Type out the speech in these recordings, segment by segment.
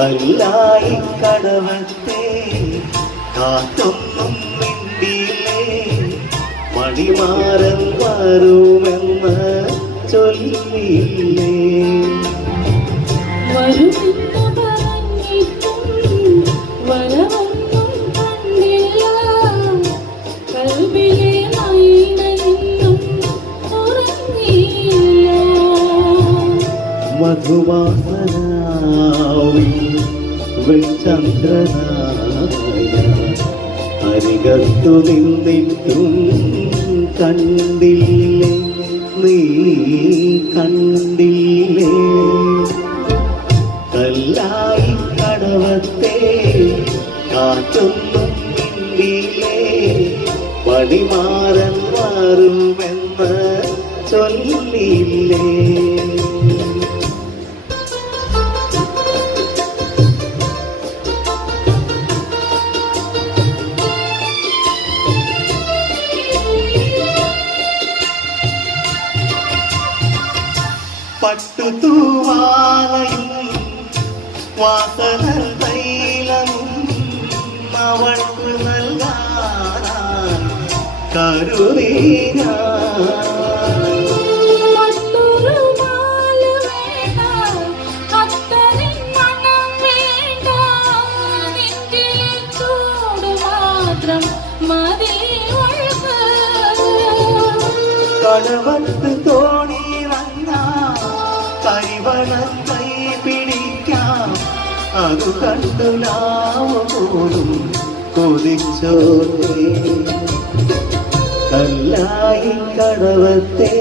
കല്ലായി കടവത്തെ കാത്തൊന്നും മിണ്ടിയില്ലേ മണിമാരൻ വരുമെന്ന് ചൊല്ലിയില്ലേ വരുമെന്ന് പറഞ്ഞിട്ടും വരവൊന്നും കണ്ടില്ല കൽവിലെ മൈനയിലും ഉറങ്ങിയില്ല മധുവാസനാവി വെൺചന്ദ്രനായ അരികത്തു നിന്നിട്ടും കണ്ടില്ലേ നീ കണ്ടില്ലേ കല്ലായി കടവത്തെ കാറ്റൊന്നും മിണ്ടിയില്ലേ പടിമാറൻ മാറുമെന്ന് ചൊല്ലിയില്ലേ പട്ടുതൂവാലയും വാസന തൈലവും അവൾക്ക് നൽകാൻ കരുതി കടവത്ത് തോണിയിറങ്ങ കരിവളം കൈ പിടിക്കാം അതു കണ്ടു ലാവോടും കൊതിച്ചോട്ടെ കല്ലായി കടവത്തെ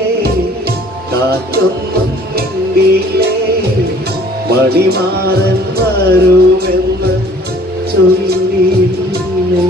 കാറ്റൊന്നും മിണ്ടിയില്ലേ മണിമാരൻ വരുമെന്ന് ചൊല്ലിയില്ലേ